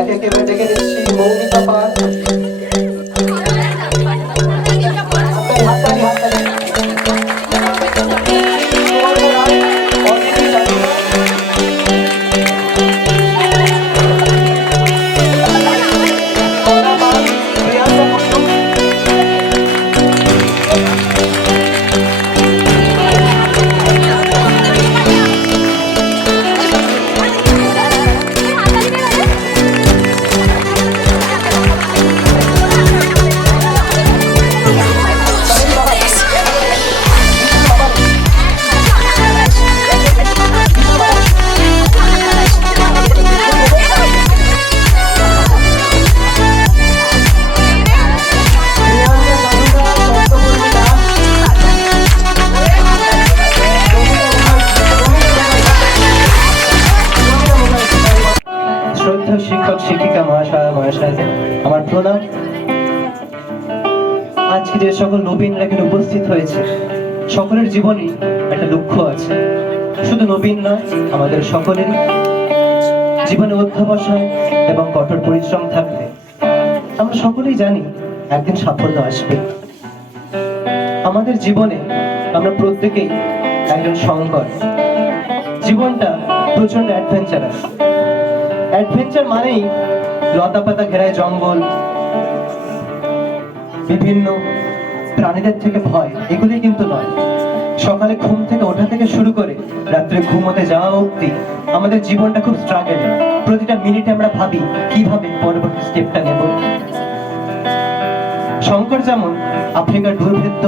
একে একে ডেকে দিচ্ছি মৌমিতা পাল। হাততালি, হাততালি। সুবর্ণা রায়, অদিতি জানিনা, কণা পাল, প্রিয়াঙ্কা কুন্ডু, শ্রদ্ধা শিক্ষক শিক্ষিকা মহাশয় মহাশয়দের আমার প্রণাম। আজকে যে সকল নবীনরা এখানে উপস্থিত হয়েছে, সকলের জীবনে একটা লক্ষ্য আছে। শুধু নবীন নয়, আমাদের সকলেরই জীবনে অধ্যবসায় এবং কঠোর পরিশ্রম থাকলে আমরা সকলেই জানি একদিন সাফল্য আসবে। আমাদের জীবনে আমরা প্রত্যেকেই একজন শঙ্কর। জীবনটা প্রচন্ড অ্যাডভেঞ্চারাস। অ্যাডভেঞ্চার মানেই লতাপাতা ঘেরায় জঙ্গল, বিভিন্ন প্রাণীদের থেকে ভয়, এগুলি কিন্তু নয়। সকালে ঘুম থেকে ওঠা থেকে শুরু করে রাত্রে ঘুমোতে যাওয়া অবধি আমাদের জীবনটা খুব স্ট্রাগেলের। প্রতিটা মিনিটে আমরা ভাবি কিভাবে পরবর্তী স্টেপটা নেব। শঙ্কর যেমন আফ্রিকার দুর্ভেদ্য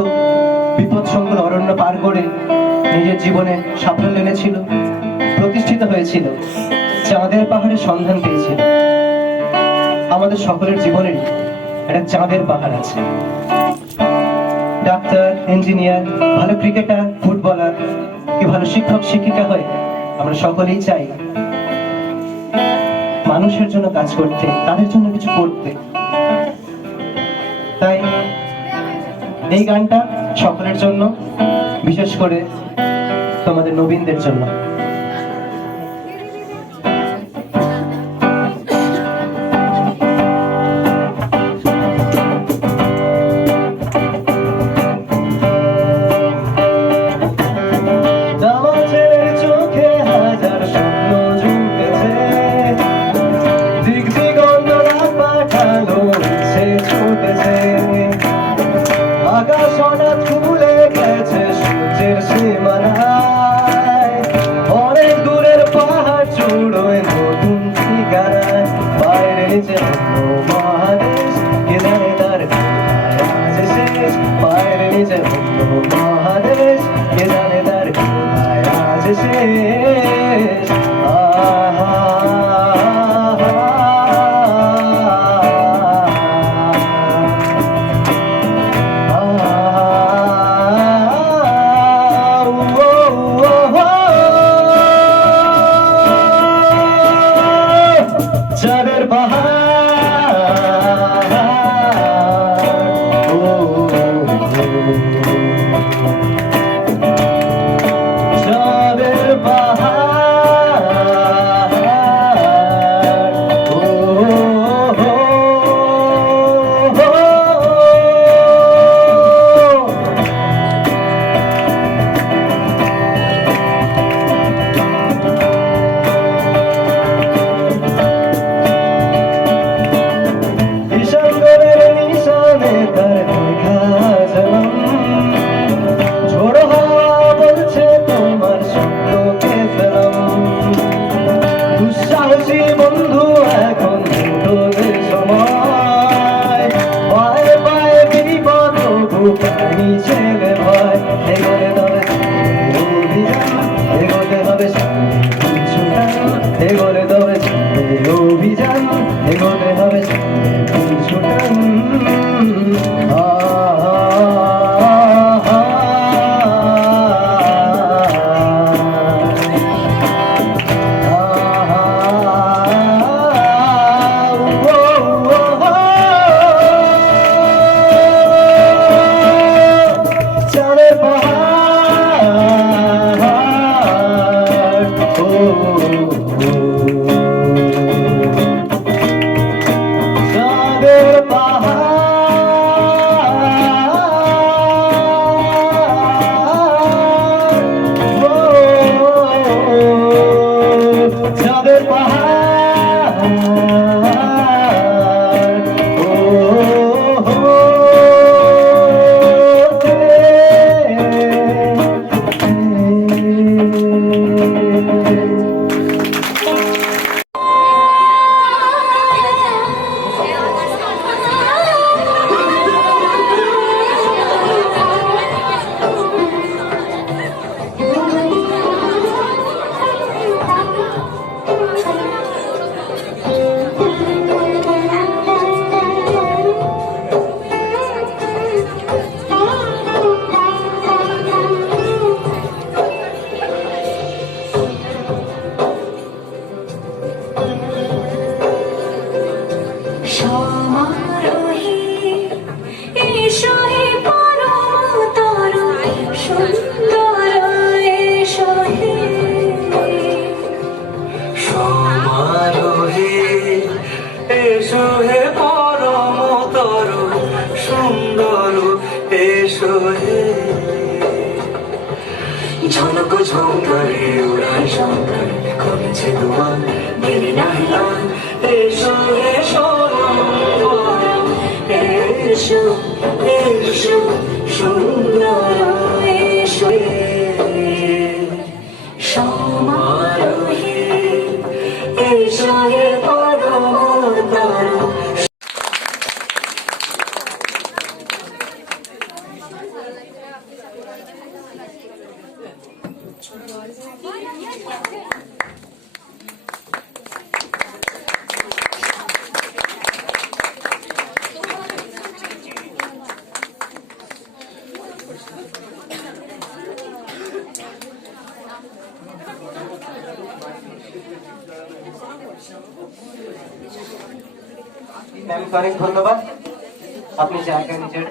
বিপদসংকুল অরণ্য পার করে নিজের জীবনে সাফল্য এনেছিল, প্রতিষ্ঠিত হয়েছিল, চাঁদের পাহাড়ের সন্ধান পেয়েছিল। আমাদের সকলের জীবনেরই একটা চাঁদের পাহাড় আছে। ডাক্তার, ইঞ্জিনিয়ার, ভালো ক্রিকেটার, ফুটবলার, কি ভালো শিক্ষক শিক্ষিকা হয়ে আমরা সকলেই চাই মানুষের জন্য কাজ করতে, তাদের জন্য কিছু করতে। তাই এই গানটা সকলের জন্য, বিশেষ করে তোমাদের নবীনদের জন্য। আকাশ হঠাৎ খুলে গেছে সূর্যের সীমানায়, অনেক দূরের পাহাড় চূড়োয় নতুন ঠিকানায়। বাইরে নিচে অন্য মহাদেশ, কে জানে তার কোথায় আছে শেষ। বাইরে নিচে অন্য মহাদেশ, কে জানে তার কোথায় আছে শেষ। চাঁদের পাহাড়, চাঁদের বন্ধু এখন তোদের সময়, পায়ে পায়ে বিপদ পানি ছেলে ভয়। এগোলে তবে অভিযান, এগোতে হবে এগোলে তবে অভিযান, এগোতে হবে ছুটান। ঝলক ঝঙ্কারে উড়ান শঙ্কর করেছে দুয়ার দেরি নাহি আর এসো এসো এসো এসো সুন্দর এসো সমারোহে এসো হে পরম তরু। ম্যামকে অনেক ধন্যবাদ, আপনি জায়গা নিজের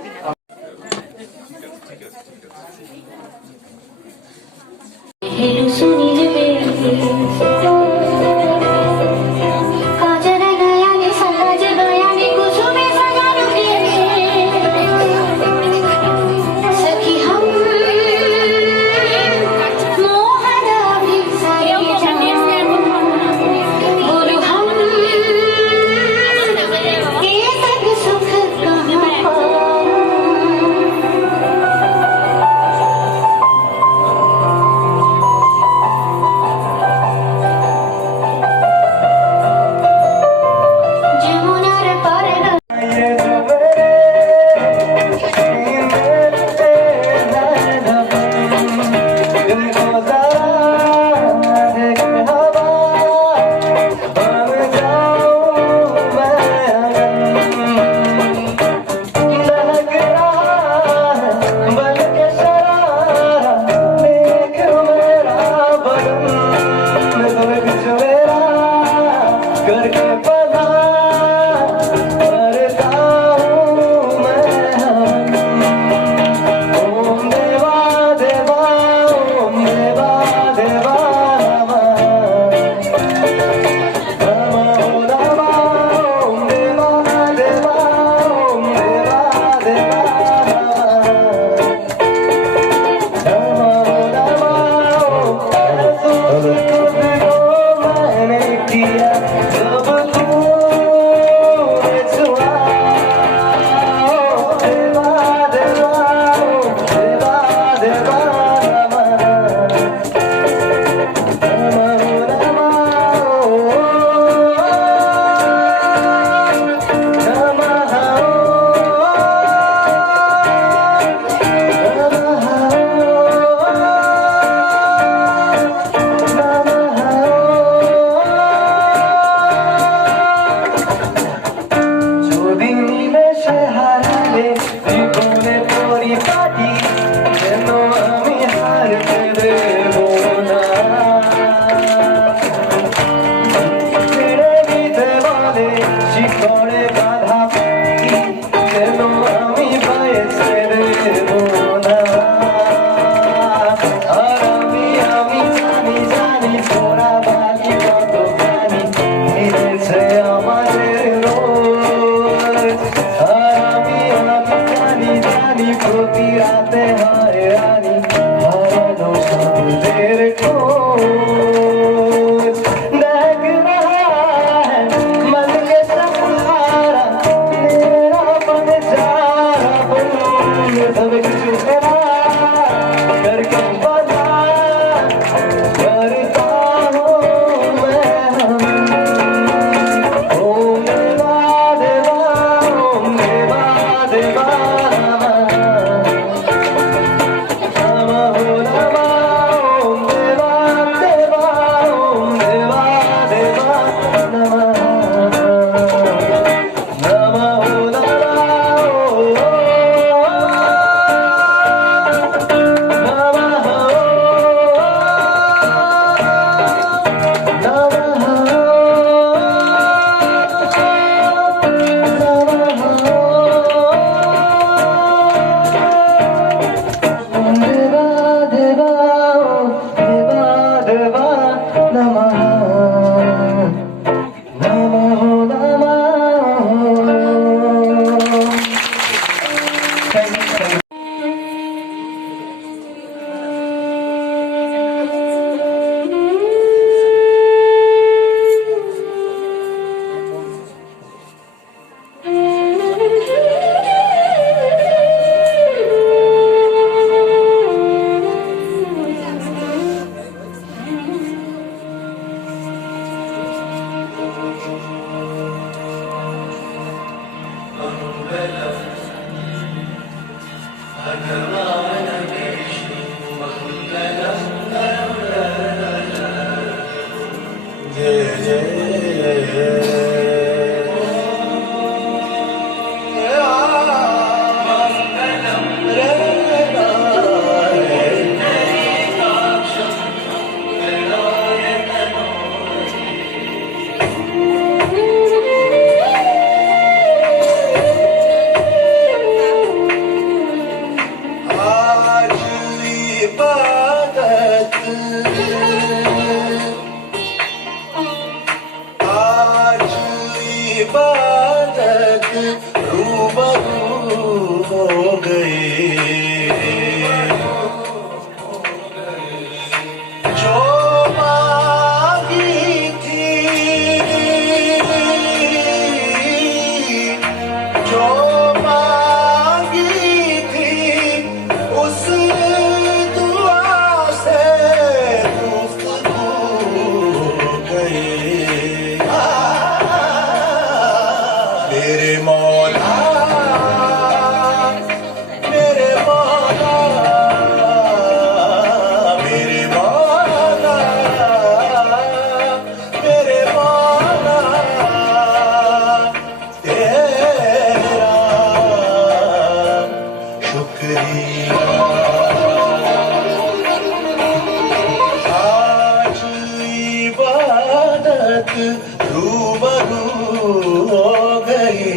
आज इबादत आज इबादत रूबरू हो गई जो मांगी थी जो मांगी थी उस दुआ से गुफ्तगू हो गई मेरे मौला मेरे मौला मेरे मौला मेरे मौला तेरा शुक्रिया आज इबादत रूबरू हो गई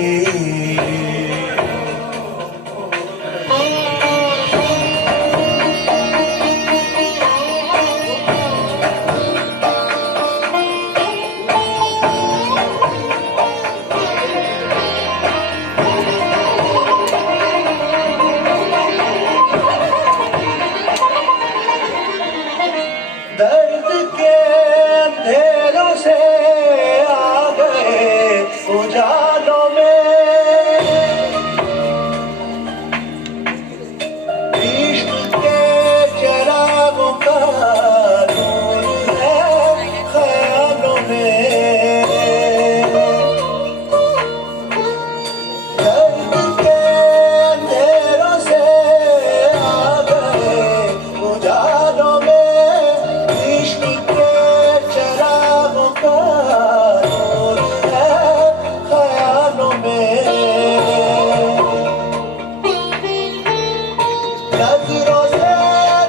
दर्द के अंधेरों से आ गए उजालों में इश्क के चिरागों का नूर है ख्यालों में दर्द के अंधेरों से आ गए उजालों में इश्क के चिरागों का नूर है ख्यालों में नजरों से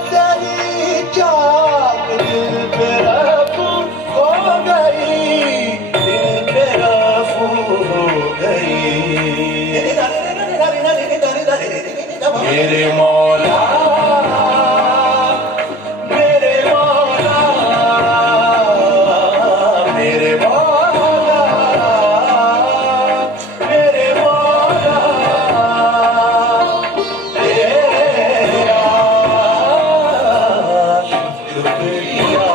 तेरी चाक दिल पे रफू हो गई दिल पे रफू हो गई मेरे मौला मेरे मौला मेरे मौला मेरे मौला तेरा शुक्रिया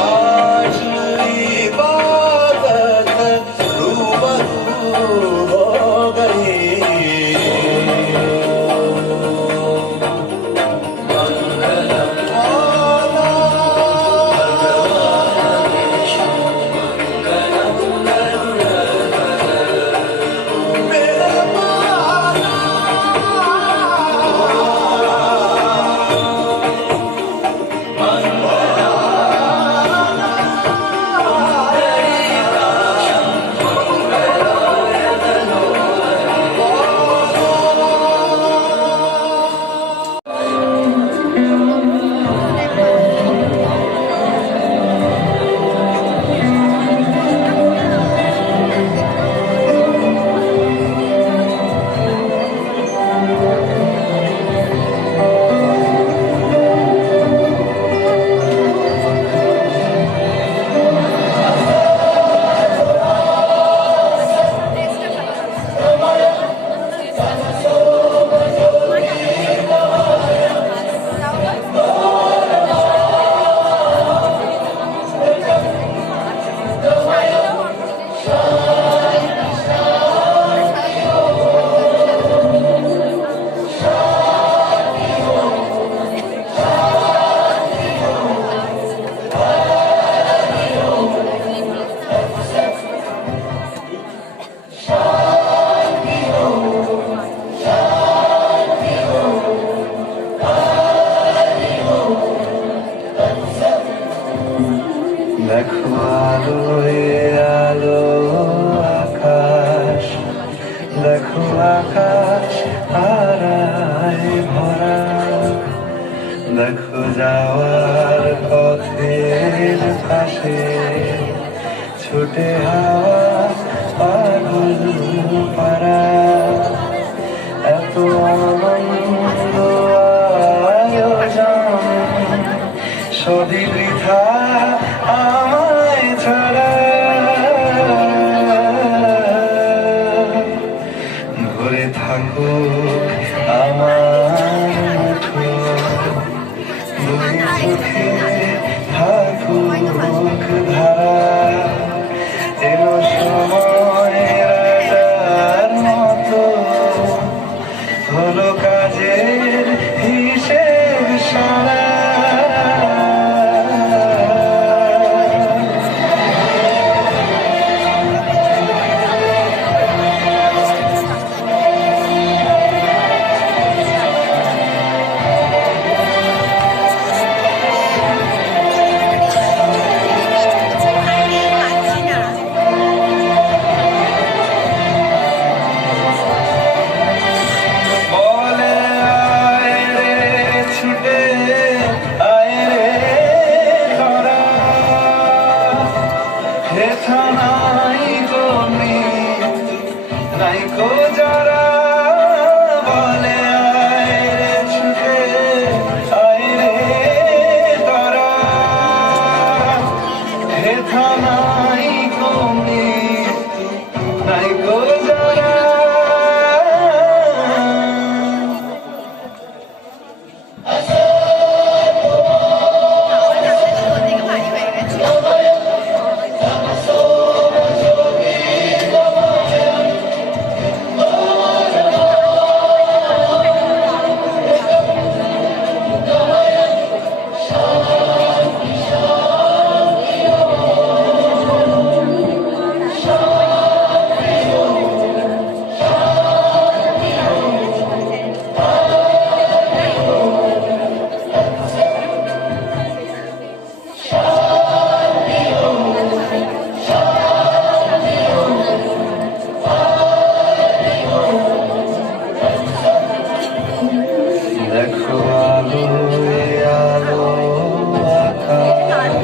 आज इबादत रूबरू हो गई দেখো আলোয় আলো আকাশ, দেখো আকাশ তারায় ভরা, দেখো যাওয়ার পথের পাশে ছুটে হাওয়া পাগল পারা, এত আনন্দ আয়োজন সবই বৃথা আমায় ছাড়া, ধরে থাকুক আমার মুঠো, দুই চোখে থাকুক ধারা, এলো সময় রাজার মতো, হলো কাজের হিসেব সারা। বলে আয় রে ছুটে আয় রে ধরা, হেথা নাই গো মৃত্যু নাই গো যারা, বলে আয় রে ছুটে আয় রে ধরা, হেথা নাই গো মৃত্যু নাই গো যারা। দেখো আলোয় আলো আকাশ,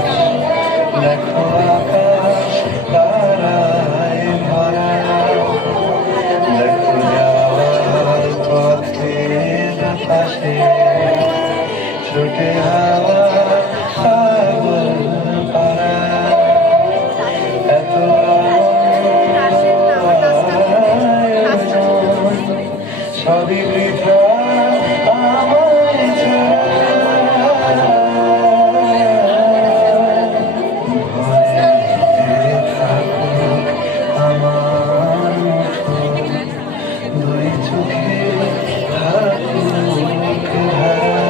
দেখো আকাশ তারায় ভরা, দেখো যাওয়ার পথের পাশে ছুটে হাওয়া পাগল পারা, এত আয়োজন সবই বৃথা আমায় ছাড়া, ঘরে থাকুক আমার মুঠো, দুই চোখে থাকুক ধারা,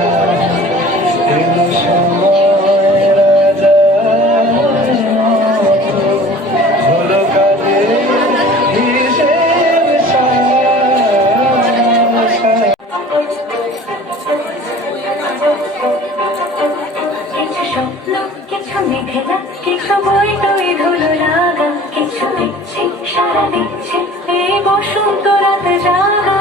এলো সময় রাজার মতো, হলো কাজের হিসেব সারা। কিছু স্বপ্ন কিছু মেঘলা কিছু বই টই ধুলো লাগা, কিছু দিচ্ছে সারা দিচ্ছে এই বসন্ত রাত জাগা।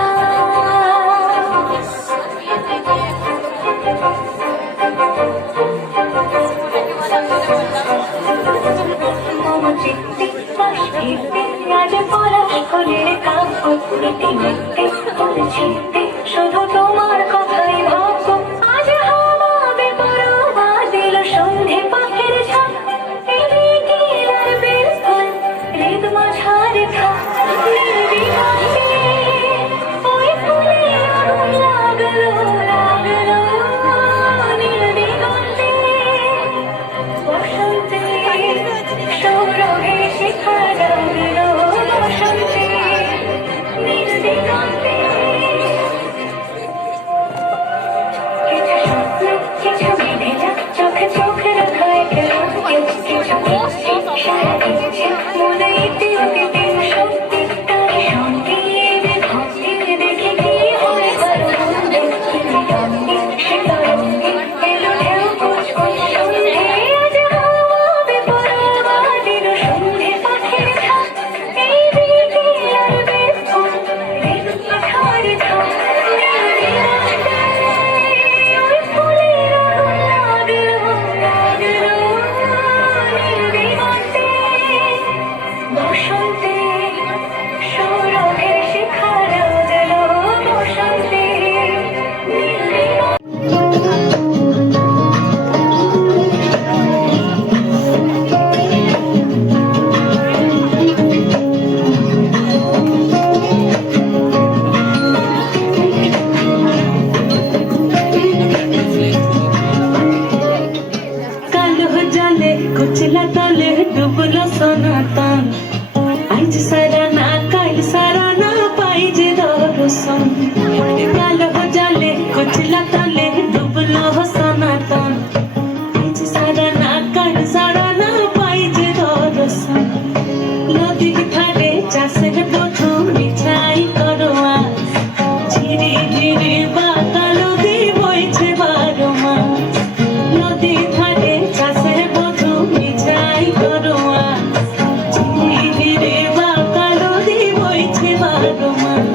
মম চিত্তে বাষ্পীতে আজ পলাশ ফুলের কাব্য, ইতি মিথ্যে বলছিতে শুধু তোমার কথাই ভাববো। আজ হাওয়া বেপরোয়া দিল সন্ধে পাখির ঝাঁক, এদিকে আর বের ফল হৃদ মাঝারে থাক, নির্বিঘ্নে ওই ফুলে আগুন লাগলো লাগলো, নির্বিঘ্নে বসন্তে সৌরভে শিখা জাগলো, বসন্তে নির্বিঘ্নে জলে ডুবলো সনাতন আজ সারা না কাল সারা না পাই যে দর্শন কালো জলে কুচলা তলে ডুবলো সনাতন আজ সারা না কাল সারা না পাই যে দর্শন নদী ধারে চাষের প্রথম বিছাই করোয়া ঝিরি ঝিরি বাতাল দি বইছে 12 মাস নদী ধারে চাষের প্রথম বিছাই করোয়া ঝিরি ঝিরি বাতাল দি বইছে 12 মাস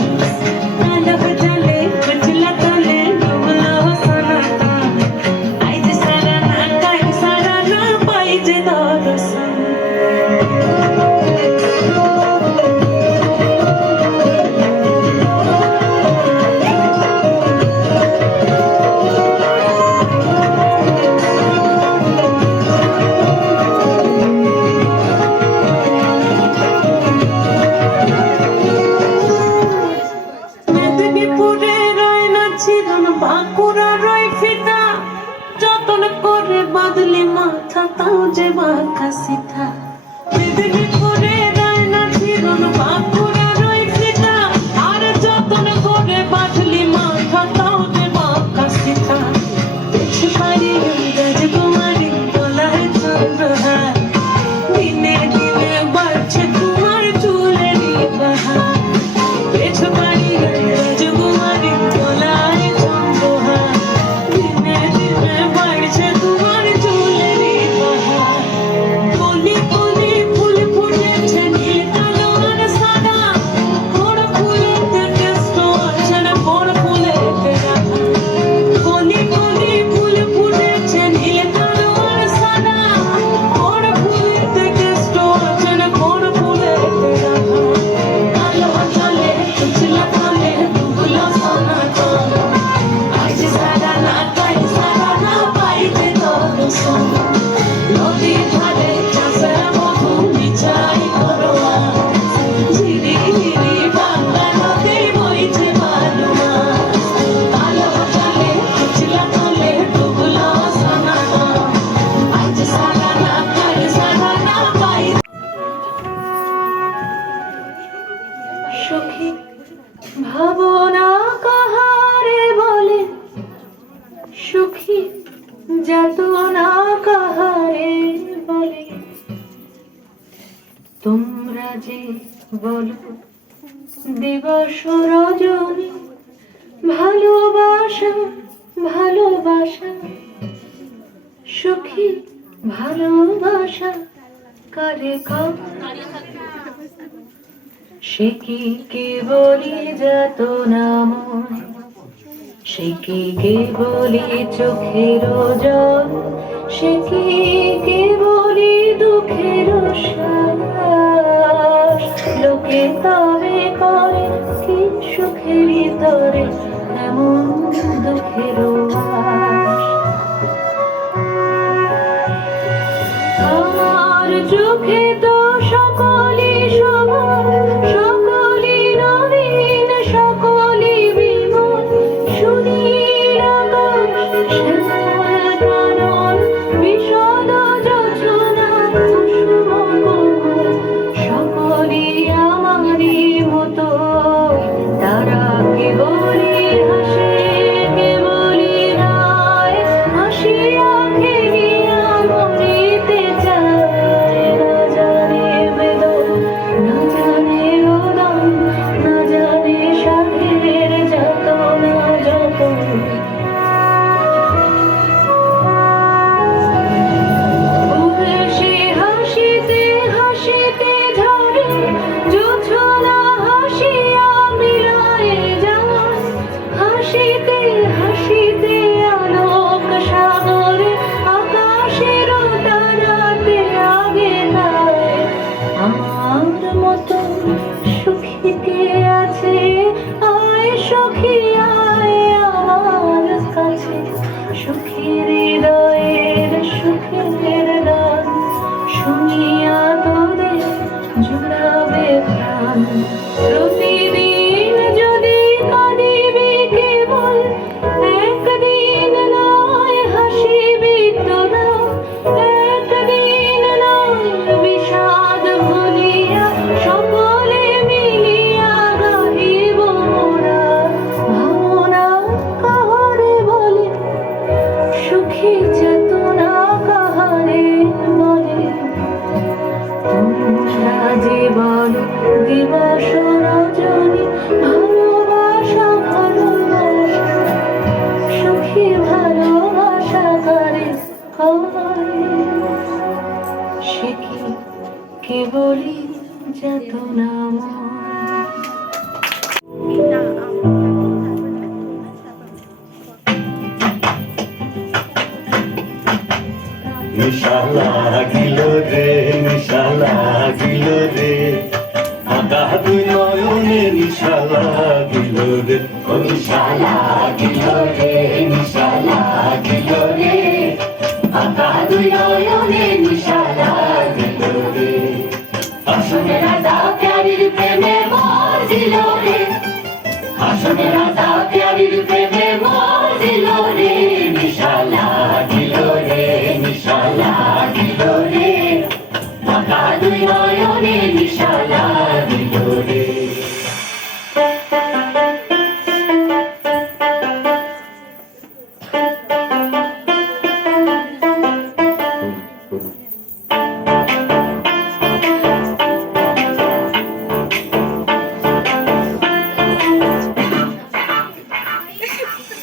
কালো জলে কুচলা তলে ডুবলো সনাতন আজ সারা না কাল সারা না পাই যে দর্শন মেদিনীপুরে রয় না ছিলেন বাঁকুড়া রয় ফিতা যতন করে বাদলি মাথা তাও যে বাঁকা সিথা মেদিনীপুরে রয় না ছিলেন বাঁকুড়া রয় ফিতা আর যতন করে বাদলি মাথা তাও যে বাঁকা সিথা পিছু পারি রাজকুমারী গলায় চন্দ্রহার দিনে দিনে বাড়ছে তোমার চুলেরই বাহার পিছু পারি রাজকুমারী গলায় চন্দ্রহার দিনে দিনে বাড়ছে তোমার চুলেরই বাহার কলি কলি ফুল ফুটেছে নীল কালো আর সাদা বড় ফুলেতে কেষ্ট আছে না বড় ফুলেতে রাধা কলি কলি ফুল ফুটেছে নীল কালো আর সাদা বড় ফুলেতে কেষ্ট আছে না বড় ফুলেতে রাধা কালো জলে কুচলা তলে ডুবলো সনাতন আজ সারা না কাল সারা না পাই যে দর্শন নদী ধারে চাষের মধু বিছাই করোয়া ঝিরি ঝিরি বাংলা নদী বইছে 12 মাস কালো জলে কুচলা তলে ডুবলো সনাতন আজ সারা না কাল সারা না পাই সখী ভাবনা কাহারে বলে সুখী যাতনা কাহারে বলে তোমরা যে বলো দিবস রজনী ভালোবাসা ভালোবাসা সুখী ভালোবাসা কারে কও সে কি কেবলি যাতনাময় সে কি কেবলি চোখের জল সে কি কেবলি দুঃখের শ্বাস লোকে তবে করে কি সুখের তরে এমন দুঃখের আশ আমার চোখে তো সকলি সমান সকলি নবীন সকলি বিমল সুনীল আকাশ শ্যামল কানন বিশদ যোজনা কুসুম কোমল সকলি আমারই মতো তারা কেবলি হাসে কেবলি রায় হাসিয়া খেলিয়া মরিতে চায় না জানে বেদন না জানে ওদম না জানে সাধের যাতনা যত উর্বশী হাসিতে হাসিতে ঝরে জোছনা হাসিয়া মিলায়ে যায় হাসিতে হাসিতে আলোক সাগরে আকাশের তারাতে আগে যায় আমার মতো সুখী কে আছে আয় সখী আয় আমার কাছে সুখী হৃদয়ের সুখের গান শুনিয়া তোদের জুড়াবে প্রাণ প্রতিদিন যদি কাঁদিবি কেবল একদিন নয় হাসিবি তোরা একদিন নয় সে কি কেবলই যাতনা নিশা লাগিল রে, নিশা লাগিল রে, আদা দুই নয়নে নিশা লাগিল রে, ও নিশা লাগিল রে, নিশা লাগিল রে, আদা দুই নয়নে নিশা লাগিল রে। আসলে রাজা প্যারির প্রেমে মজিল রে, আসলে রাজা প্যারির প্রেমে মজিল রে, নিশা লাগিল রে, নিশা লাগিল রে, আদা দুই নয়নে নিশা লাগিল রে।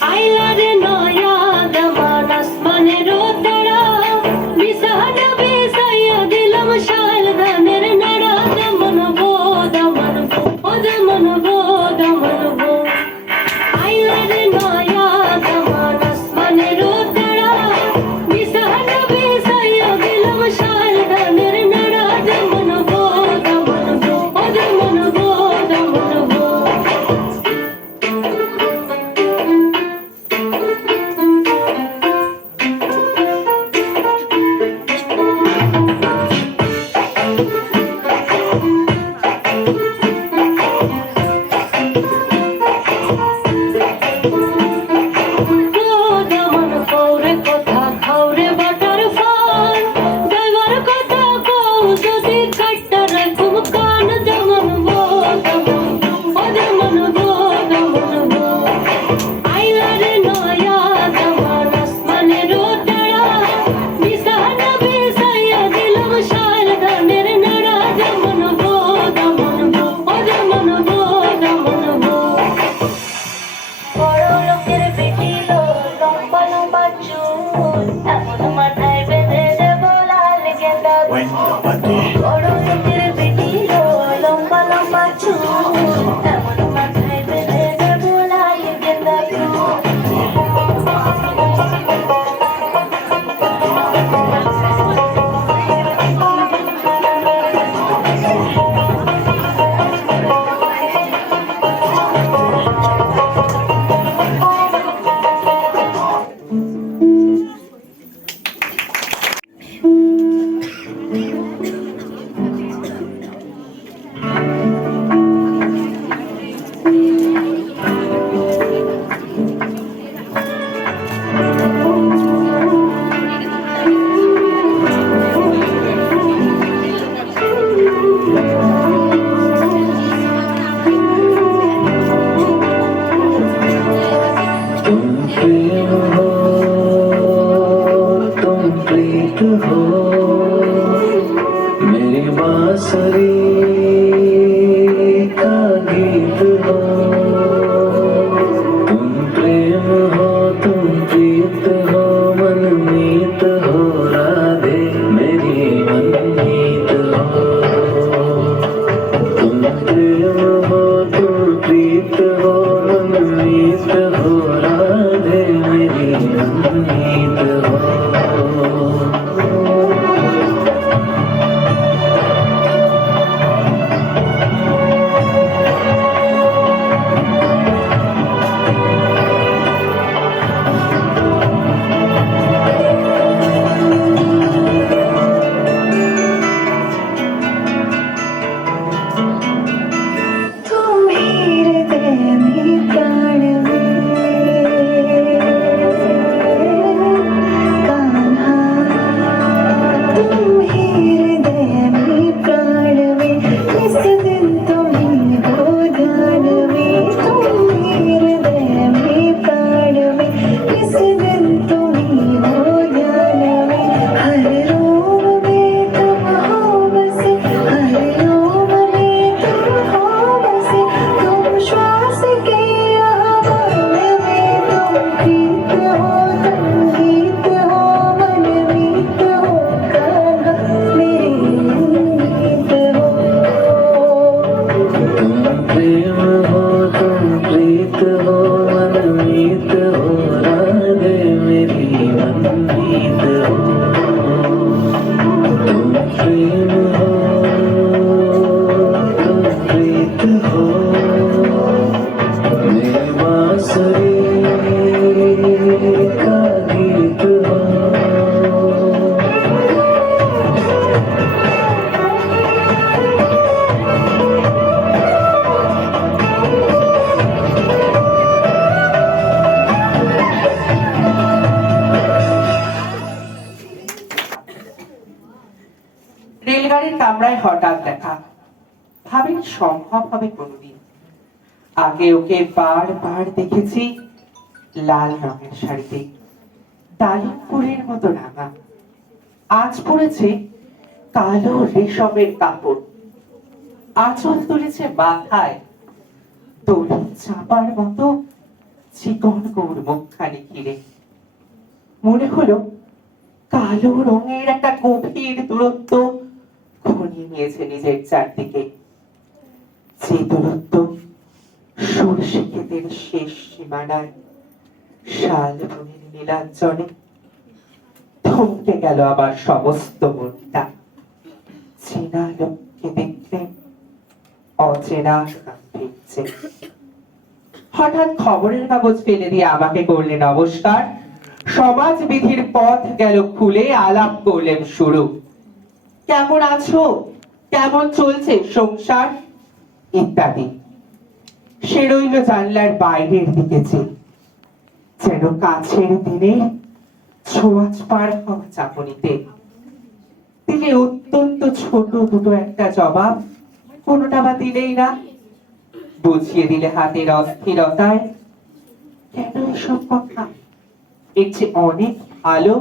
আইলা রে নয়া দামান আসমানের তারা বিছানা বিছাইয়া দিলাম শাল দানের নাড়া দমন গো দমন গো ও দমন গো দমন গো আইলা রে নয়া দামান আসমানের তারা বিছানা বিছাইয়া দিলাম শাল দানের নাড়া দমন গো দমন গো ও দমন গো দমন গো দমন কৌরে কথা খাওরে বাটার ফান যাইবার কথা কও যদি কাটটা রাখুম কান দমন গো দমন ও দমন গো দমন গো আইলা রে নয়া দমন আসমানের তারা বিছানা বিছাইয়া দিলাম শাল দানের নাড়া দমন গো দমন গো ও দমন গো দমন গো বড় লোকের বেটি লো লম্বা লম্বা চুল এমন মাথায় বেঁধে দেব লাল গেঁদা ফুল। বড় লোকের বেটি লো লম্বা লম্বা চুল এমন মাথায় বেঁধে দেব লাল গেঁদা ফুল। तुम प्रेम हो, तुम प्रीत हो, मेरी बांसुरी का गीत हो। तुम प्रेम हो, तुम प्रीत हो, मनमीत हो राधे मेरी मनमीत हो। तुम प्रेम हो, तुम प्रीत हो, मनमीत हो राधे मेरी मनमीत हो। प्रेम हो तुम प्रीत हो मेरे बांसुरी का गीत हो রেলগাড়ির কামরায় হঠাৎ দেখা, ভাবিনি সম্ভব হবে কোনোদিন। আগে ওকে বারবার দেখেছি লাল রঙের শাড়িতে, ডালিম ফুলের মতো রাঙা। আজ পরেছে কালো রেশমের কাপড়, আঁচল তুলেছে মাথায়, দড়ি চাপার মতো চিকন গৌর মুখখানি ঘিরে। মনে হলো কালো রঙের একটা গভীর দূরত্ব ঘনিয়ে নিয়েছে নিজের চারদিকে। যে দূরত্ব সরষে ক্ষেতের শেষ সীমানায় শাল বনের নীলাঞ্চলে। থমকে গেল আবার সমস্ত মনটা। চেনা লোককে দেখলে অচেনা গাম্ভীর্যে। হঠাৎ খবরের কাগজ ফেলে দিয়ে আমাকে করলে নমস্কার, সমাজবিধির পথ গেল খুলে, আলাপ করলেন শুরু। কেমন আছো, কেমন চলছে সংসার ইত্যাদি। সে রইল জানলার বাইরের দিকে চেয়ে, যেন কাছের দিনে ছোঁয়াচ পার হওয়া চাপনিতে। দিলে অত্যন্ত ছোট দুটো একটা জবাব, কোনোটা বা দিলেই না। বুঝিয়ে দিলে হাতের অস্থিরতায়, কেন এসব কথা, এর চেয়ে অনেক ভালো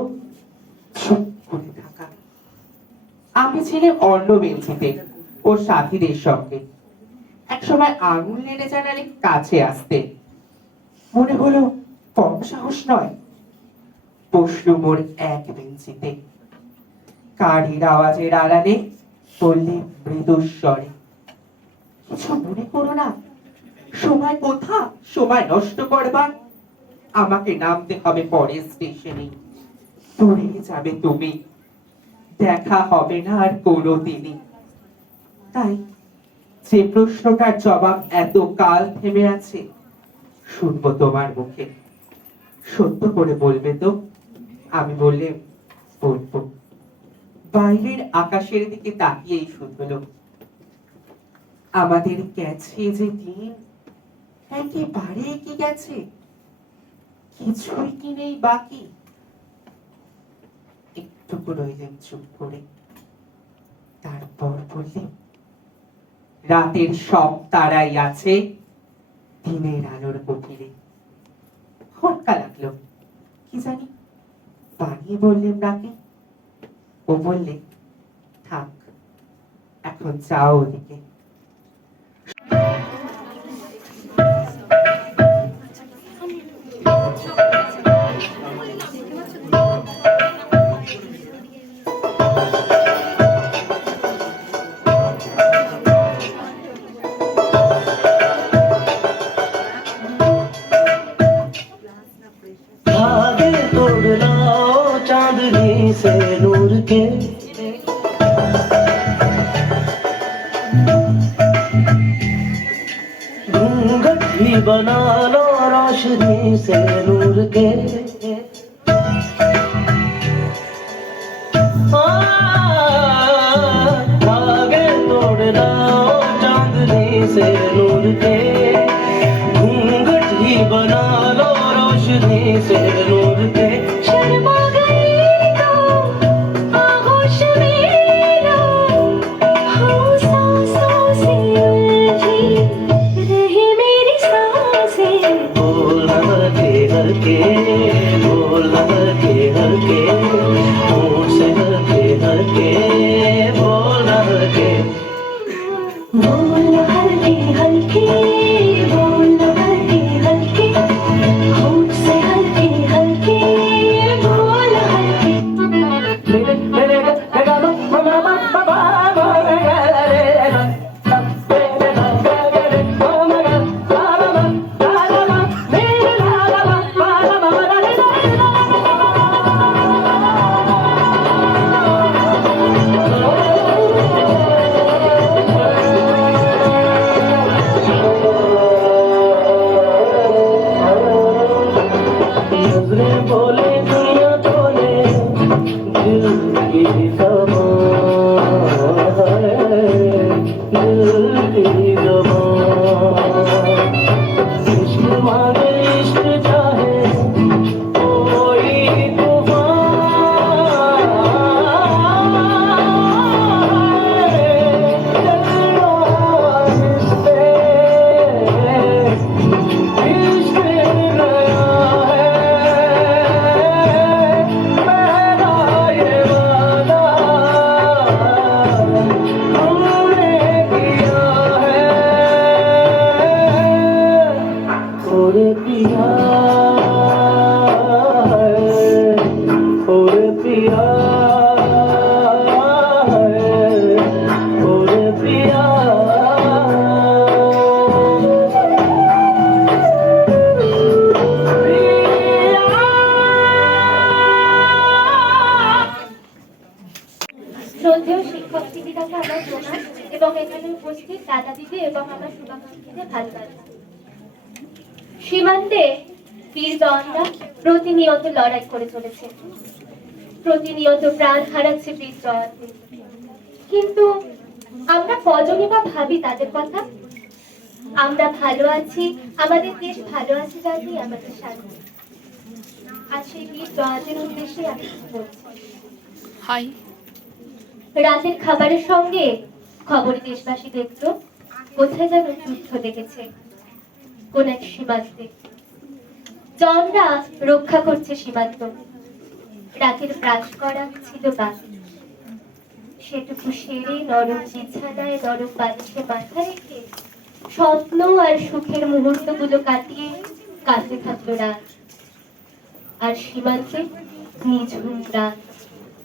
চুপ করে থাকা। আমি ছিলাম অন্য বেঞ্চিতে ওর সাথীদের সঙ্গে। একসময় আঙুল নেড়ে জানালে কাছে আসতে, মনে হলো কম সাহস নয়। বসলুম ওর এক বেঞ্চিতে, গাড়ির আওয়াজের আড়ালে বললে মৃদুস্বরে, কিছু মনে করো না, সময় কোথা সময় নষ্ট করবার। আমাকে নামতে হবে পরের স্টেশনে, পড়ে যাবে তুমি, দেখা হবে না আর কোনোদিনই। তাই যে প্রশ্নটার জবাব এত কাল থেমে আছে, শুনবো তোমার মুখে। সত্য করে বলবে তো? আমি বললে বলবো। বাইরের আকাশের দিকে তাকিয়েই শুনলো, আমাদের গেছে যে দিন একেবারে কি গেছে, কিছুই কি নেই বাকি। একটুকু রইলেন চুপ করে, তারপর বললেন, রাতের সব তারাই আছে দিনের আলোর গভীরে। হটকা লাগলো, কি জানি বানিয়ে বললেন নাকি। ও বললে, থাক এখন যাও ওদিকে। धागे तोड़ लाओ चांदनी से नूर के घूंघट ही बना लो रोशनी से नूर के धागे तोड़ लाओ चांदनी से नूर के घूंघट ही बना लो रोशनी से नूर के शर्मा गई तो आगोश में लो, हम सांसों से उलझी रही मेरी सांसें। बोल हल्के हल्के बोल हल्के हल्के होंठ से हल्के हल्के बोल हल्के बोल हल्के हल्के, बोल हल्के हल्के, होंठ से हल्के हल्के, बोल हल्के। আমার প্রণাম এবং এখানে উপস্থিত দাদা দিদি এবং আমার শুভাকাঙ্ক্ষীদের ভালোবাসা। সীমান্তে বীর জওয়ানরা প্রতিনিয়ত লড়াই করে চলেছে, প্রতিনিয়ত প্রাণ হারাচ্ছে বীর জওয়ানদের। কিন্তু আমরা কজনই বা ভাবি তাদের কথা? আমরা ভালো আছি, আমাদের দেশ ভালো আছে জানি আমাদের শান্তি। আর সেই বীর জওয়ানদের উদ্দেশ্যে আমি কিছু বলছি। রাতের খাবারের সঙ্গে খবরে দেশবাসী দেখলো কোথায় যেন যুদ্ধ লেগেছে কোন এক সীমান্তে। জওয়ানরা রক্ষা করছে সীমান্ত। রাতের ব্রাশ করা ছিল বাকি, সেটুকু সেরে নরম বিছানায় নরম বালিশে মাথা রেখে স্বপ্ন আর সুখের মুহূর্তগুলো কাটিয়ে কাটতে থাকলো রাত। আর সীমান্তে নিঝুম রাত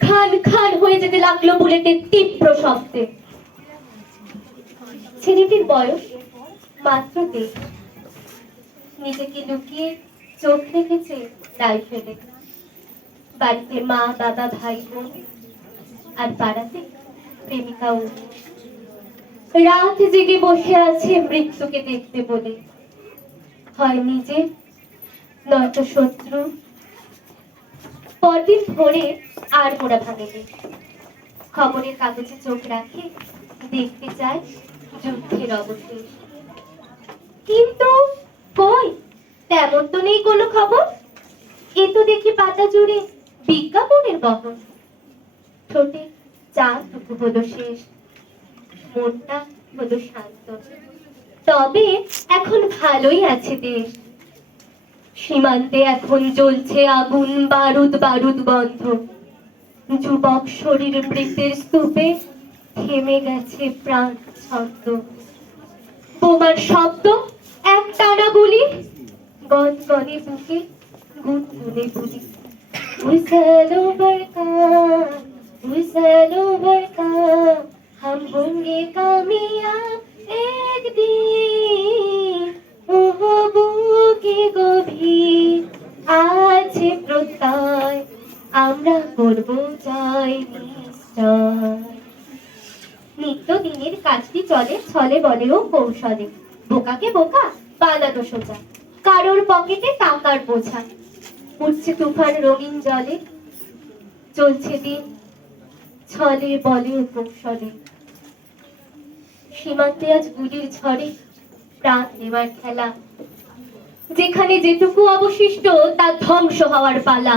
খান খান হয়ে যেতে লাগলো বুলেটের তীব্র শব্দে। ছেলেটির বয়স মাত্র 23, নিজেকে লুকিয়ে চোখ রেখেছে রাইফেলে। বাড়িতে মা বাবা ভাই বোন আর পাড়াতে প্রেমিকা ও রাত জেগে বসে আছে মৃত্যুকে দেখতে বলে। হয় নিজে নয়তো শত্রু। পরদিন ভোরে আর মোড়া ভাঙেনি। খবরের কাগজে চোখ রাখে, দেখতে চায় যুদ্ধের অবশেষ। কিন্তু কই, তেমন তো নেই কোনো খবর। এ তো দেখি পাতা জুড়ে বিজ্ঞাপনের বহন। ঠোঁটে চা টুকু হলো শেষ, মনটা হলো শান্ত। তবে এখন ভালোই আছে দেশ। সীমান্তে এখন জ্বলছে আগুন, বারুদ বারুদ বন্ধ। যুবক শরীর মৃতের স্তূপে থেমে গেছে প্রাণ ছন্দ। বোমার শব্দ, এক টানা গুলি, গনগনে বুকে গুনগুনে বুলি। উছলো বরকা, উছলো বরকা, हम होंगे कामयाब एक दिन। ওহো বুকে গভীর আছে প্রত্যয়, আমরা করব জয় নিশ্চয়। নিত্যদিনের কাজটি চলে ছলে বলেও কৌশলে। বোকাকে বোকা বানানো সোজা, কারোর পকেটে টাকার বোঝা। উঠছে তুফান রঙিন জলে, চলছে দিন ছলে বলে ও কৌশলে। সীমান্তে আজ গুলির ঝড়ে প্রাণ নেওয়ার খেলা। যেখানে যেটুকু অবশিষ্ট তা ধ্বংস হওয়ার পালা।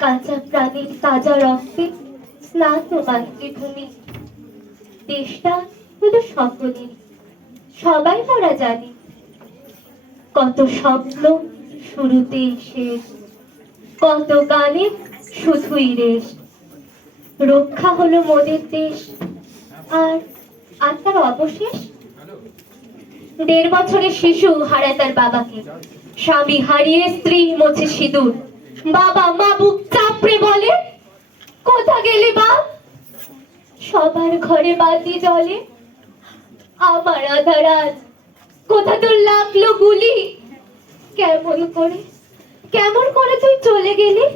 কাঁচা প্রাণীর তাজা রক্তে স্নাত মাতৃভূমি। দেশটা হলো সকলের, সবাই মোরা জানি। কত স্বপ্ন শুরুতেই শেষ, কত গানে শুধুই রেশ। রক্ষা হলো মোদের দেশ, আর আর তার অবশেষ। 1.5 বছরের শিশু হারায় তার বাবাকে। স্বামী হারিয়ে স্ত্রী মোছে সিঁদুর। বাবা মা বুক চাপড়ে বলে, কোথা গেলে বাপ? সবার ঘরে বাতি জ্বলে, আমার আধার আজ। কোথা তোর লাগলো গুলি? কেমন করে তুই চলে গেলি?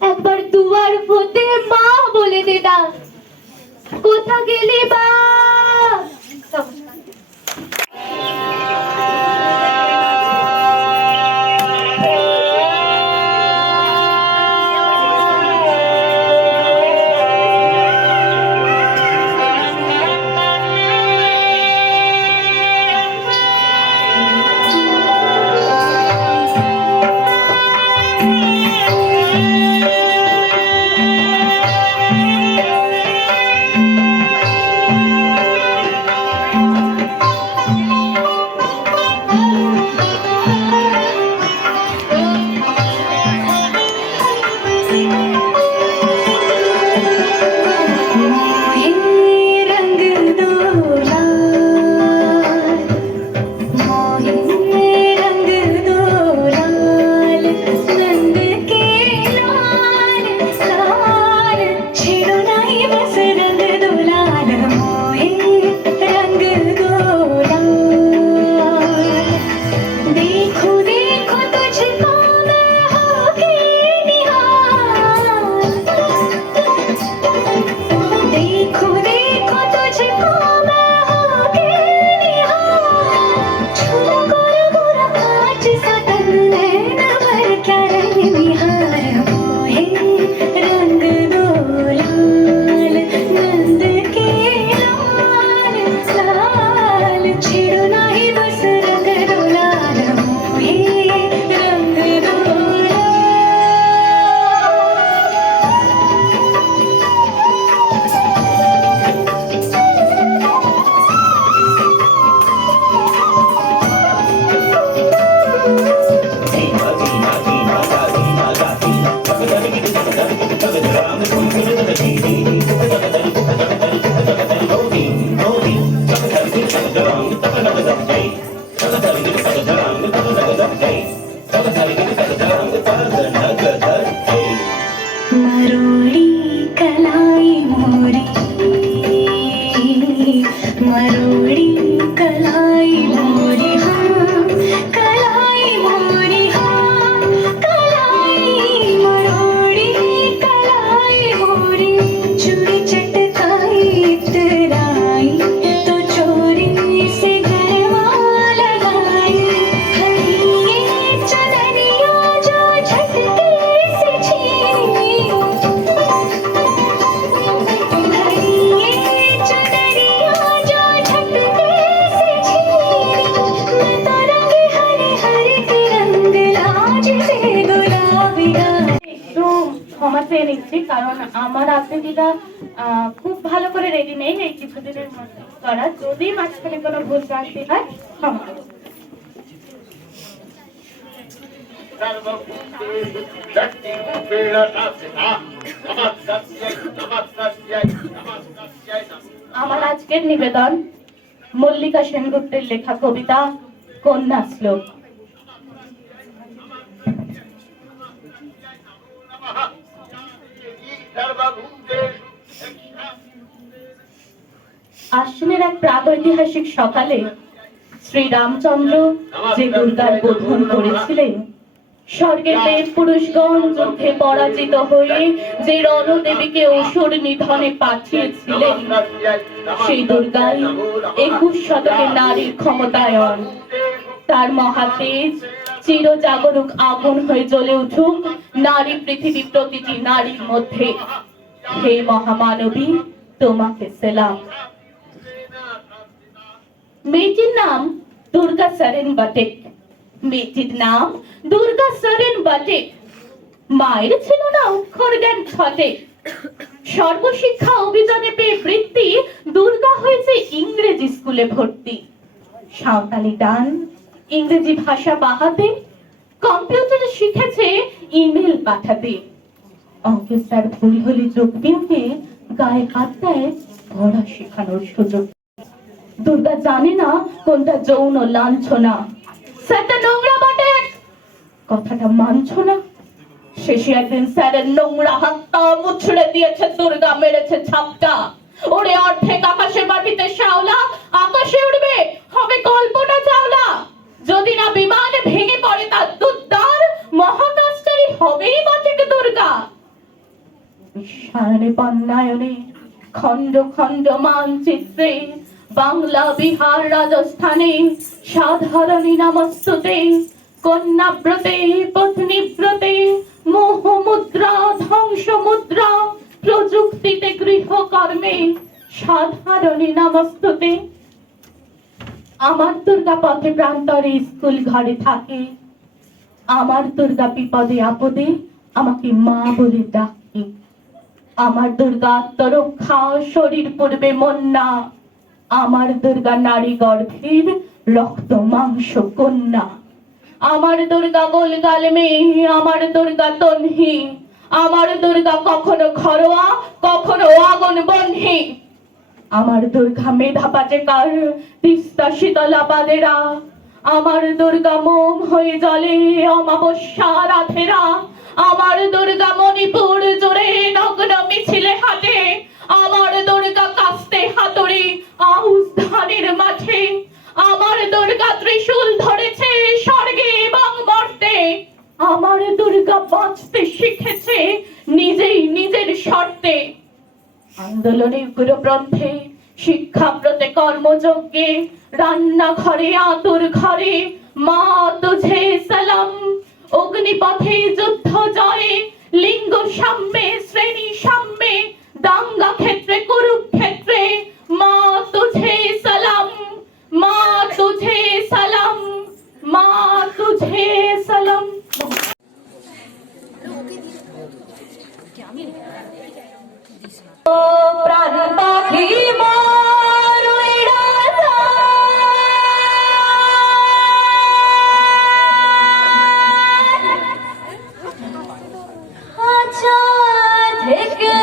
একবার দুয়ার হতে মা বলে দে ডাক, কোথা গেলি বা? देखो देखो तुझको मैं होके निहार छुरा गोरा गोरा कांच सा तन नैन भर क्या रंग निहार वो है रंग दो लाल नंद के लाल लाल छेड़ो नहीं बस रंग दो लाल वो है रंग दो लाल मरोड़ी कलाई मोरी मरोड़ी कलाई मोरी हाँ कलाई मोरी हाँ कलाई मरोड़ी कलाई मोरी चूड़ी चटकाई इतराई तो चोरी से गरबा लगाई हरी चदरिया जो झटके से छीनी একটু ক্ষমা চেয়ে নিচ্ছি কারণ আমার আকৃতিটা খুব ভালো করে রেডি নেই এই কিছুদিনের মধ্যে করা যদি মাঝখানে কোনো ভুল ভ্রান্তি হয় ক্ষমা করবেন। আমার আজকের নিবেদন মল্লিকা সেনগুপ্তের লেখা কবিতা কন্যা শ্লোক। আশ্বিনের এক প্রাগৈতিহাসিক সকালে শ্রী রামচন্দ্র যে দুর্গার বোধন করেছিলেন, স্বর্গের দেব পুরুষগণ যুদ্ধে পরাজিত হয়ে যে রণদেবীকে অসুর নিধনে পাঠিয়েছিলেন, সেই দুর্গাই 21 শতকের নারীর ক্ষমতায়ন। তার মহাতেজ চিরজাগরুক আগুন হয়ে জ্বলে উঠুক নারী পৃথিবী প্রতিটি নারীর মধ্যে। হে মহামানবী, তোমাকে সেলাম। মেয়েটির নাম দুর্গা সরেন বটেক। মেয়েটির নাম দুর্গা সরেন বটেক। মায়ের ছিল না অক্ষর জ্ঞান ছটে। সর্বশিক্ষা অভিযানে পেয়ে বৃত্তি দুর্গা হয়েছে ইংরেজি স্কুলে ভর্তি। সাঁওতালি টান, ইংরেজি ভাষা বাহাতে, কম্পিউটারে শিখেছে ইমেল পাঠাতে। অঙ্কের স্যার ভুল হলে যোগ বিয়োগে গায়ে হাত দেয় পড়া শেখানোর সুযোগ। দুর্গা জানে না কোনটা যৌন লাঞ্ছনা। স্যারটা নোংরা বটে, কথাটা মানছো না। শেষে একদিন স্যারের নোংরা হাতটা মুছড়ে দিয়েছে দুর্গা, মেরেছে ঝাপটা। ওরে অর্ধেক আকাশে মাটিতে শাওলা, আকাশে উড়বে হবে কল্পনা চাওলা। যদি না বিমানে ভেঙে পড়ে তার দুদ্দার, মহাকাশচারী হবেই বটে দুর্গা। বিশ্বায়নে বন্যায়নে খণ্ড খণ্ড মানচিত্রে বাংলা বিহার রাজস্থানে সাধারণী নমস্তুতে। কন্যাব্রতে পত্নীব্রতে মোহ মুদ্রা ধ্বংস মুদ্রা, প্রযুক্তিতে গৃহকর্মে সাধারণী নমস্তুতে। আমার দুর্গা পথে প্রান্তরে স্কুল ঘরে থাকে। আমার দুর্গা বিপদে আপদে আমাকে মা বলে ডাকে। আমার দুর্গা আত্মরক্ষা, শরীর পূর্বে মন না। আমার দুর্গা নারী গর্ভের রক্ত মাংস কন্যা। আমার দুর্গা গোলগাল মেয়ে, আমার দুর্গা তন্হি। আমার দুর্গা কখনো ঘরোয়া, কখনো আগুন বহ্নি। আমার দুর্গা মেধা পাটেকার, তিস্তা শীতলা বাদেরা। আমার দুর্গা মোম হয়ে জলে অমাবস্যা রাধেরা। আমার দুর্গা মণিপুর জুড়ে নগ্ন মিছিলে হাঁটে। আমার দুর্গা কাস্তে হাতুড়ি আউশ ধানের মাঠে। আমার দুর্গা ত্রিশূল ধরেছে স্বর্গে এবং মর্তে। আমার দুর্গা বাঁচতে শিখেছে নিজেই নিজের শর্তে। আমি আন্দোলনে উগ্রপন্থে, শিক্ষা প্রতে কর্মযজ্ঞে, রান্নাঘরে আতুর ঘরে, মা তুঝে সালাম। অগ্নিপথে যুদ্ধ জয়ে, লিঙ্গ সাম্যে শ্রেণী সাম্যে, দাঙ্গা ক্ষেত্রে কুরুক্ষেত্রে, মা তুঝে সালাম, মা তুঝে সালাম, মা তুঝে সালাম। প্রাণ পাখি মোর উইড়া যায়, আচ্ছা থেকে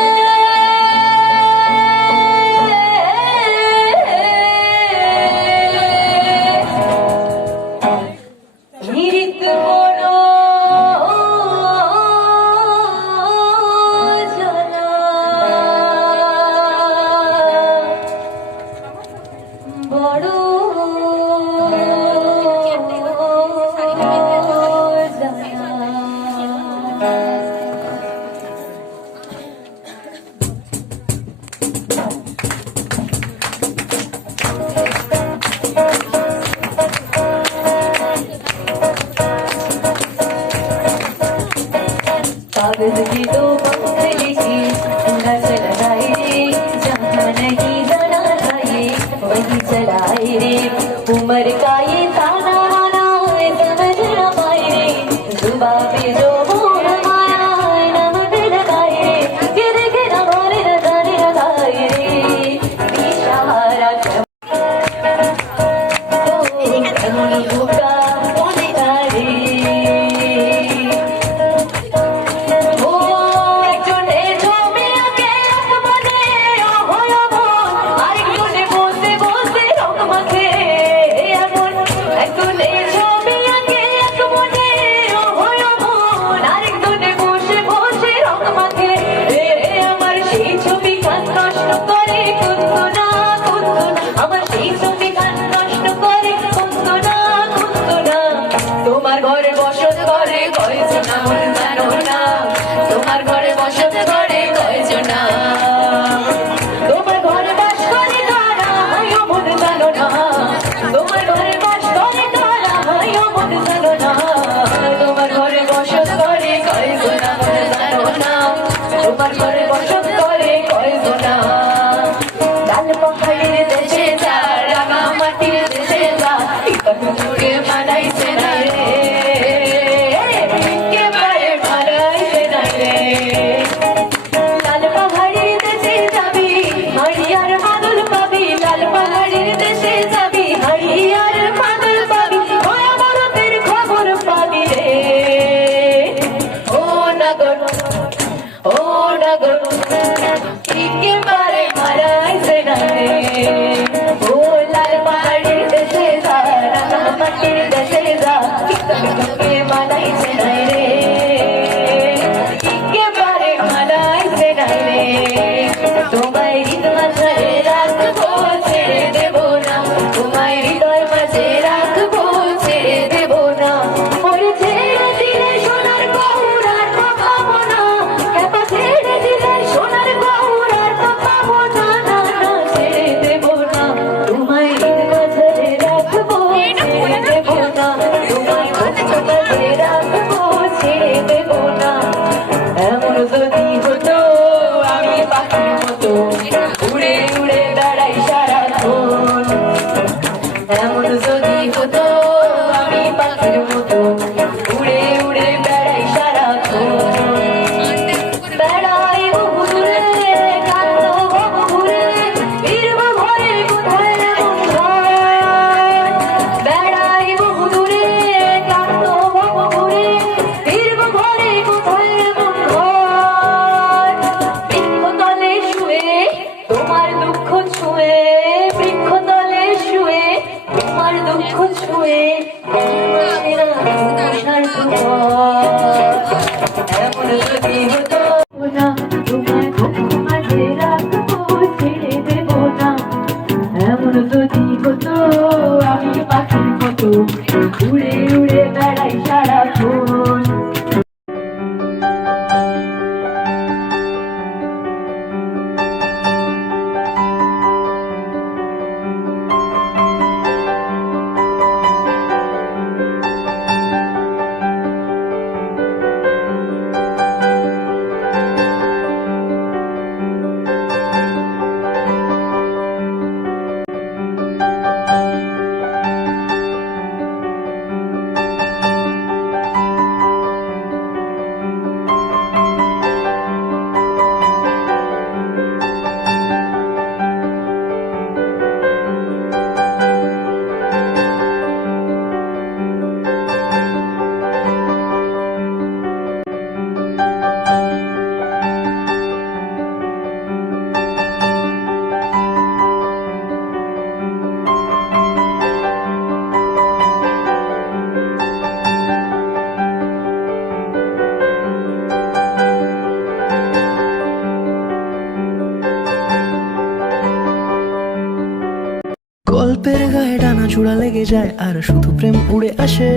গল্পের গায়ে ডানা জোড়া লেগে যায় আর শুধু প্রেম উড়ে আসে।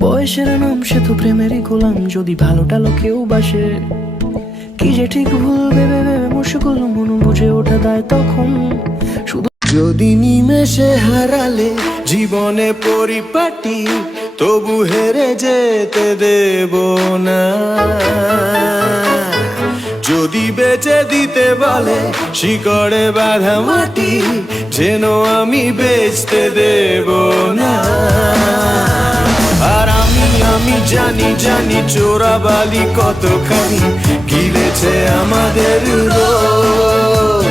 বয়সের নাম সে তো প্রেমেরই গোলাম, যদি ভালোটা লোকেও বাসে। কি যে ঠিক ভুল ভেবে ভেবে মুশকুল, মন বুঝে ওঠা দেয় তখন শুধু। যদি নিমেষে হারালে জীবনে পরিপাটি, তবু হেরে যেতে দেব না। যদি বেচে দিতে বলে শিকড়ে বাঁধা মাটি, যেন আমি বেচতে দেব না। আর আমি জানি জানি চোরাবালি কতখানি গিলেছে আমাদের রোজ।